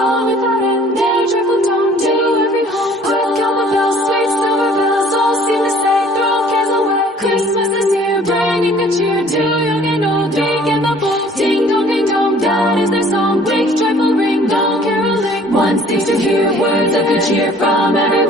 dawn without end. Day, joyful dawn to every home. Quick count the bells, sweet silver bells, all seem to say, throw cares away. Christmas is here, bringing good cheer to young and old, big and the bold. Ding dong, that is their song. Blink, joyful ring, dong caroling. One seems to hear words of good cheer from everyone.